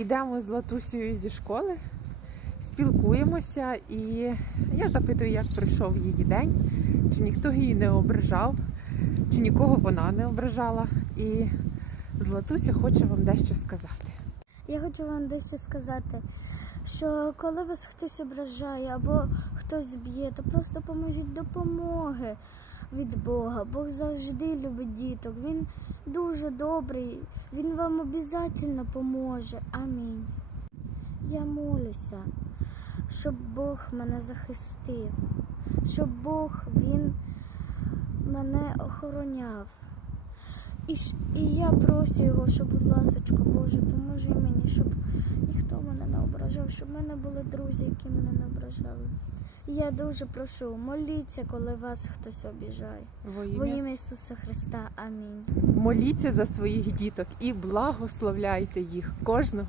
Ідемо з Латусею зі школи, спілкуємося, і я запитую, як пройшов її день, чи ніхто її не ображав, чи нікого вона не ображала. І Златуся хоче вам дещо сказати. Я хотіла вам дещо сказати, що коли вас хтось ображає або хтось б'є, то просто поможіть допомоги від Бога. Бог завжди любить діток. Він дуже добрий, він вам обов'язково поможе. Амінь. Я молюся, щоб Бог мене захистив, щоб Бог він мене охороняв. І, і я прошу його, що, будь ласочка, Боже, поможи мені, щоб ніхто мене не ображав, щоб в мене були друзі, які мене не ображали. Я дуже прошу, моліться, коли вас хтось обіжає. Во Во ім'я. ім'я Ісуса Христа. Амінь. Моліться за своїх діток і благословляйте їх кожного.